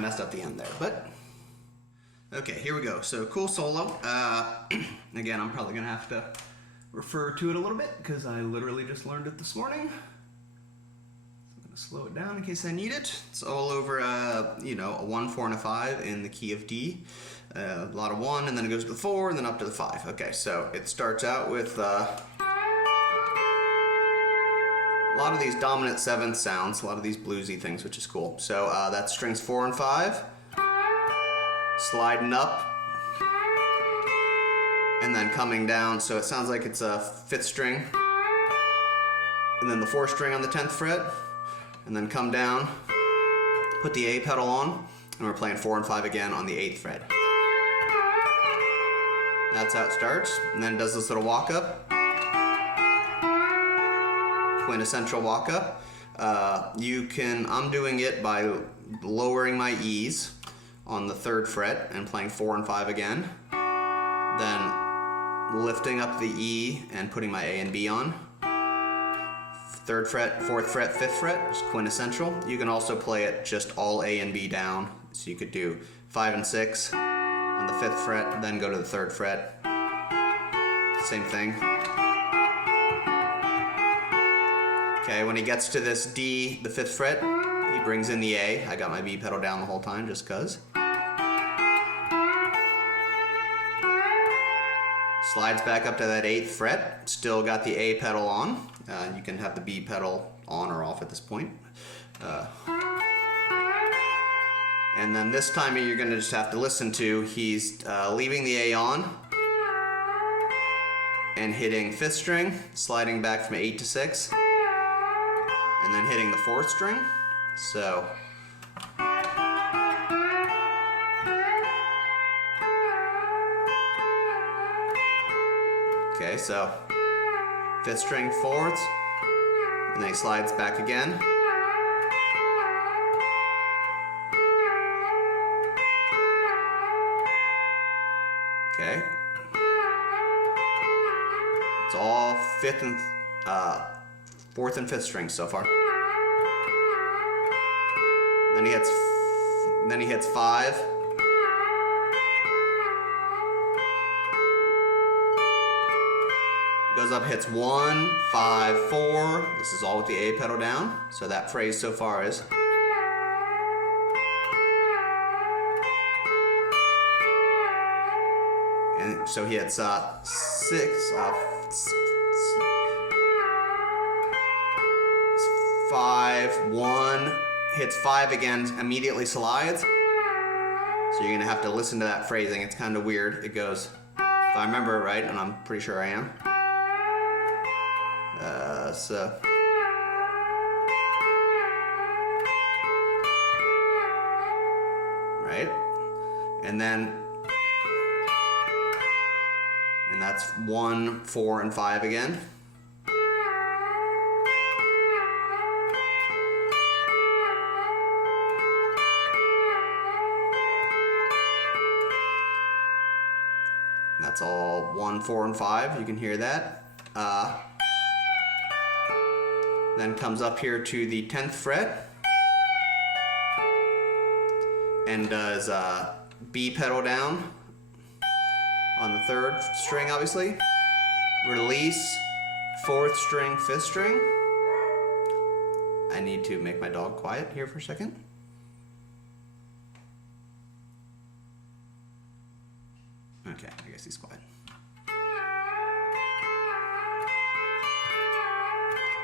Messed up the end there, but okay, here we go. So cool solo. Again, I'm probably gonna have to refer to it a little bit because I literally just learned it this morning. So I'm gonna slow it down in case I need it. It's all over, you know, a 1, 4, and a 5 in the key of D. A lot of 1, and then it goes to the 4, and then up to the 5. Okay, so it starts out with a lot of these dominant 7th sounds, a lot of these bluesy things, which is cool. So that's strings 4 and 5, sliding up, and then coming down. So it sounds like it's a 5th string, and then the 4th string on the 10th fret, and then come down, put the A pedal on, and we're playing 4 and 5 again on the 8th fret. That's how it starts, and then it does this little walk up. Quintessential walk up. I'm doing it by lowering my E's on the 3rd fret and playing 4 and 5 again. Then lifting up the E and putting my A and B on. 3rd fret, 4th fret, 5th fret is quintessential. You can also play it just all A and B down. So you could do 5 and 6 on the 5th fret, then go to the 3rd fret. Same thing. Okay, when he gets to this D, the 5th fret, he brings in the A. I got my B pedal down the whole time just cause. Slides back up to that 8th fret, still got the A pedal on. You can have the B pedal on or off at this point. And then this time you're gonna just have to listen to, he's leaving the A on and hitting 5th string, sliding back from 8 to 6. And then hitting the 4th string. So okay, so 5th string, 4th, and then he slides back again. Okay. It's all 5th and 4th and 5th strings so far. Then he hits 5. Goes up, hits 1, 5, 4. This is all with the A pedal down. So that phrase so far is. And so he hits 6, 5, 1, hits 5 again, immediately slides. So you're gonna have to listen to that phrasing. It's kind of weird. It goes, if I remember it right, and I'm pretty sure I am. Right? And that's 1, 4, and 5 again. That's all 1, 4, and 5. You can hear that. Then comes up here to the 10th fret and does B pedal down on the 3rd string, obviously. Release, 4th string, 5th string. I need to make my dog quiet here for a second. Okay, I guess he's quiet.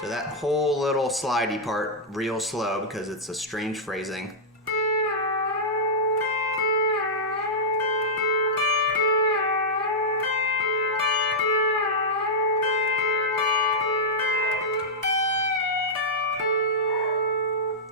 So that whole little slidey part, real slow because it's a strange phrasing.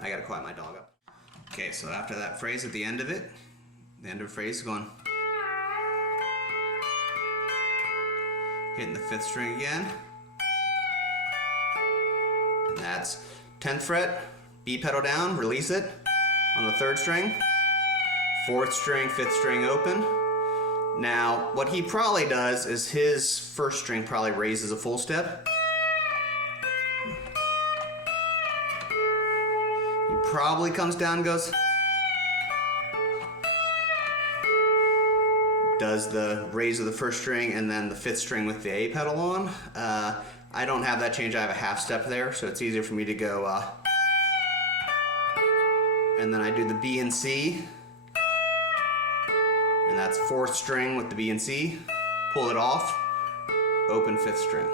I gotta quiet my dog up. Okay, so after that phrase at the end of it, the end of the phrase is going, hitting the 5th string again. That's 10th fret, B pedal down, release it on the 3rd string, 4th string, 5th string open. Now, what he probably does is his 1st string probably raises a full step. He probably comes down and goes, does the raise of the 1st string and then the 5th string with the A pedal on. I don't have that change, I have a half step there, so it's easier for me to go, and then I do the B and C, and that's 4th string with the B and C, pull it off, open 5th string.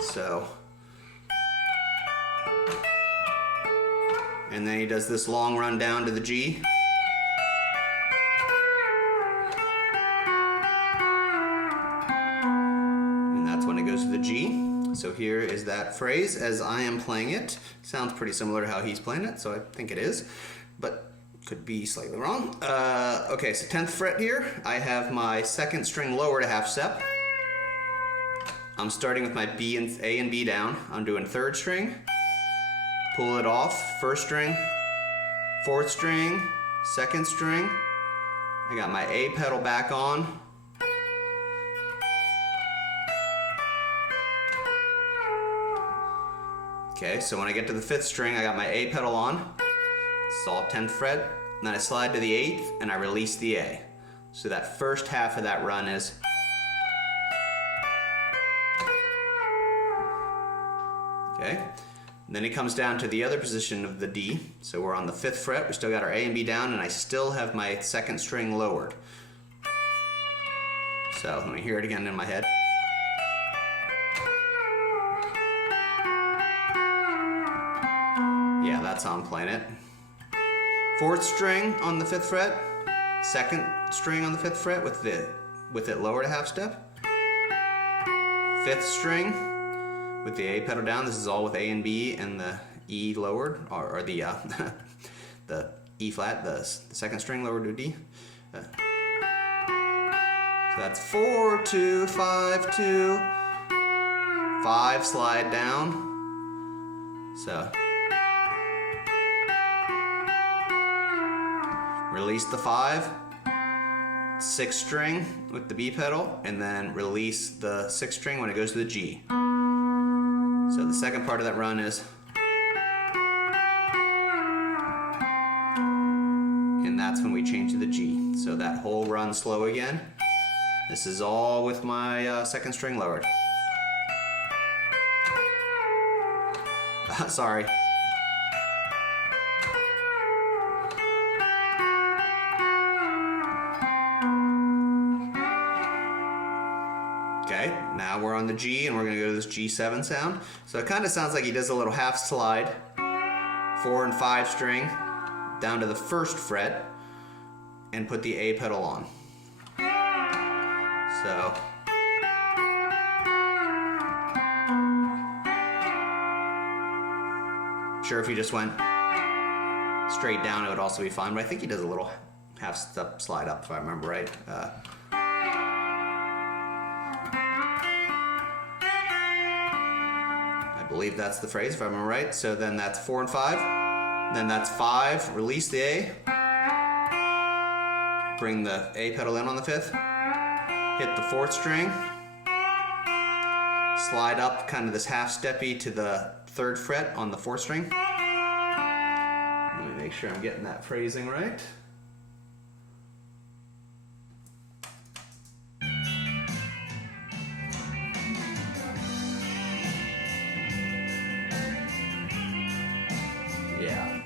So, and then he does this long run down to the G. And that's when it goes to the G. So here is that phrase as I am playing it. Sounds pretty similar to how he's playing it, so I think it is, but could be slightly wrong. Okay, so 10th fret here, I have my 2nd string lower to half step. I'm starting with my B and A and B down. I'm doing 3rd string, pull it off, 1st string, 4th string, 2nd string. I got my A pedal back on. Okay, so when I get to the 5th string, I got my A pedal on. It's all 10th fret. And then I slide to the 8th and I release the A. So that first half of that run is. Okay, and then it comes down to the other position of the D. So we're on the 5th fret, we still got our A and B down, and I still have my 2nd string lowered. So let me hear it again in my head. Yeah, that's how I'm playing it. 4th string on the 5th fret, 2nd string on the 5th fret with it lower to half step. 5th string with the A pedal down. This is all with A and B and the E lowered, or the the E flat, the 2nd string lowered to a D. So that's 4, 2, 5, 2, 5, slide down. So release the 5, 6th string with the B pedal, and then release the 6th string when it goes to the G. So the second part of that run is, and that's when we change to the G. So that whole run slow again. This is all with my 2nd string lowered. Sorry. Okay, now we're on the G and we're going to go to this G7 sound. So it kind of sounds like he does a little half slide, 4 and 5 string down to the 1st fret and put the A pedal on. So sure, if he just went straight down it would also be fine, but I think he does a little half step slide up if I remember right. I believe that's the phrase if I remember right. So then that's 4 and 5. Then that's 5, release the A. Bring the A pedal in on the 5th. Hit the 4th string. Slide up kind of this half steppy to the 3rd fret on the 4th string. Let me make sure I'm getting that phrasing right. Yeah.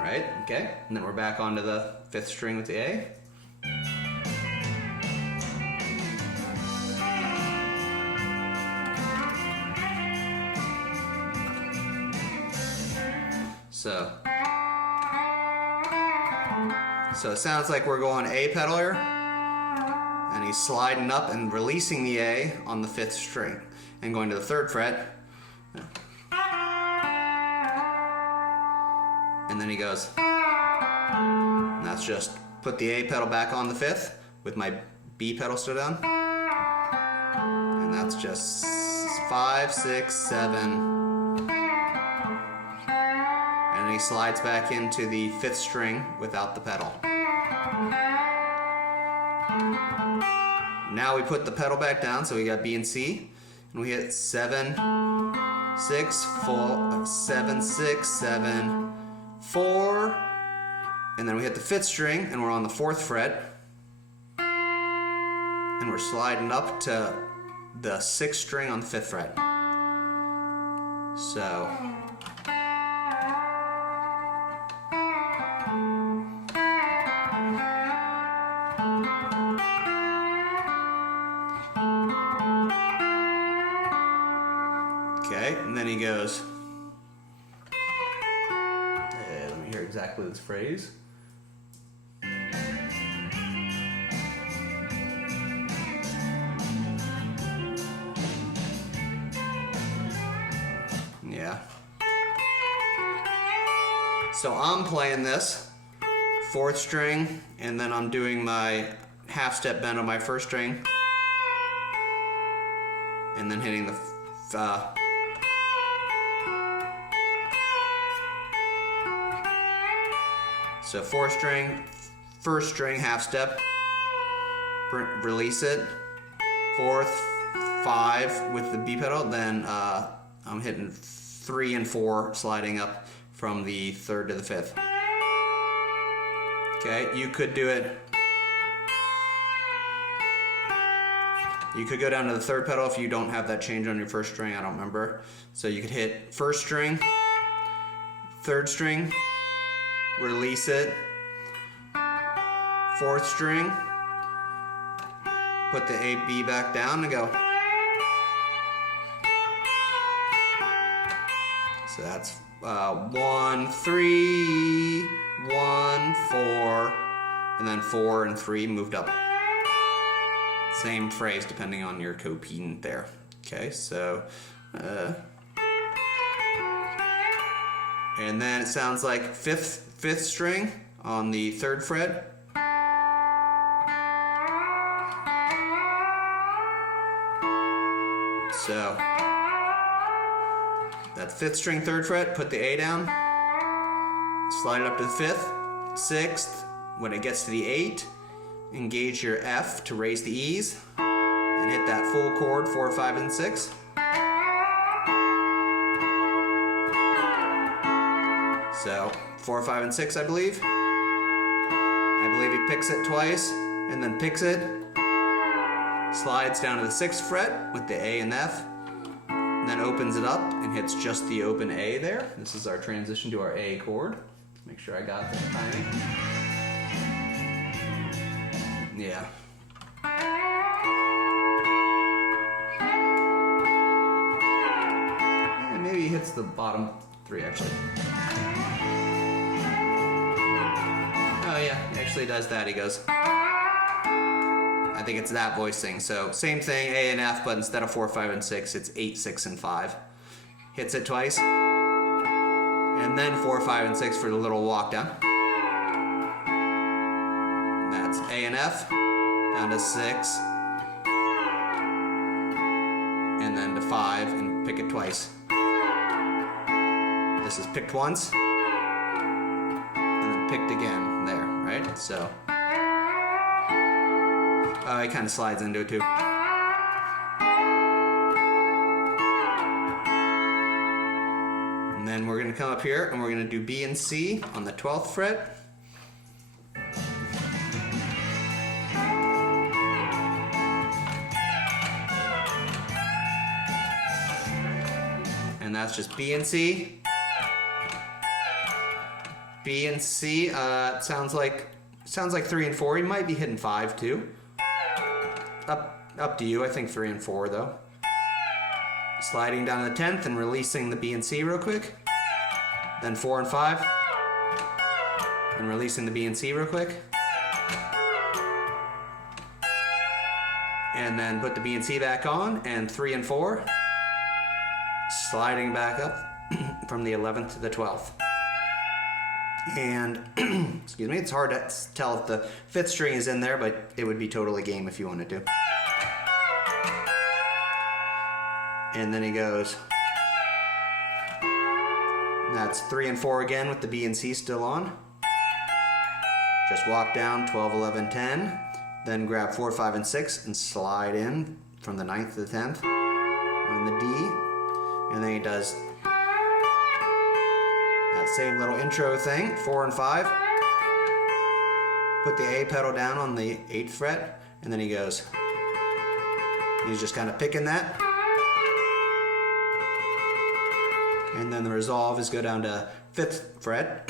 Right, okay, and then we're back onto the 5th string with the A. So it sounds like we're going A pedal here, and he's sliding up and releasing the A on the 5th string and going to the 3rd fret. And then he goes. And that's just put the A pedal back on the 5th with my B pedal still down. And that's just 5, 6, 7. And he slides back into the 5th string without the pedal. Now we put the pedal back down, so we got B and C, and we hit 7, 6, 4, 7, 6, 7, 4, and then we hit the 5th string, and we're on the 4th fret, and we're sliding up to the 6th string on the 5th fret. So. Okay, and then he goes, let me hear exactly this phrase. Yeah. So I'm playing this 4th string, and then I'm doing my half step bend on my 1st string, and then hitting the so 4th string, 1st string, half step, release it, 4th, 5 with the B pedal, then I'm hitting 3 and 4, sliding up from the 3rd to the 5th. Okay, you could do it. You could go down to the 3rd pedal if you don't have that change on your 1st string, I don't remember. So you could hit 1st string, 3rd string, release it, 4th string, put the A, B back down and go. So that's 1, 3, 1, 4, and then 4 and 3 moved up. Same phrase depending on your coping there. Okay, so and then it sounds like 5th string on the 3rd fret. So that's 5th string, 3rd fret, put the A down, slide it up to the 5th, 6th, when it gets to the 8, engage your F to raise the E's, and hit that full chord, 4, 5, and 6. So 4, 5, and 6, I believe. I believe he picks it twice, and then picks it, slides down to the 6th fret with the A and F, and then opens it up and hits just the open A there. This is our transition to our A chord. Make sure I got the timing. Yeah. And maybe he hits the bottom 3 actually. Oh yeah, he actually does that. He goes. I think it's that voice thing. So same thing, A and F, but instead of 4, 5, and 6, it's 8, 6, and 5. Hits it twice. And then 4, 5, and 6 for the little walk down. And that's A and F, down to 6, and then to 5, and pick it twice. This is picked once, and then picked again there, right? So, it kind of slides into it too. And then we're going to come up here and we're going to do B and C on the 12th fret. And that's just B and C. B and C. It sounds like 3 and 4. You might be hitting 5 too. Up to you. I think 3 and 4 though. Sliding down to the 10th and releasing the B and C real quick. Then 4 and 5. And releasing the B and C real quick. And then put the B and C back on, and 3 and 4, sliding back up from the 11th to the 12th. And, excuse me, it's hard to tell if the 5th string is in there, but it would be totally game if you wanted to. And then he goes, that's 3 and 4 again with the B and C still on. Just walk down 12, 11, 10, then grab 4, 5, and 6 and slide in from the 9th to the 10th on the D. And then he does that same little intro thing, 4 and 5. Put the A pedal down on the 8th fret, and then he goes, he's just kind of picking that. And then the resolve is go down to 5th fret,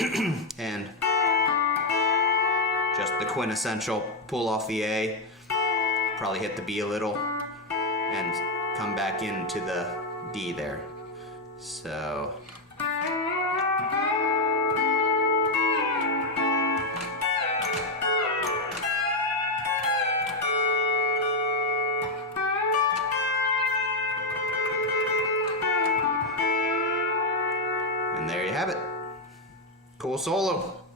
and just the quintessential pull off the A, probably hit the B a little, and come back into the D there. So and there you have it. Cool solo.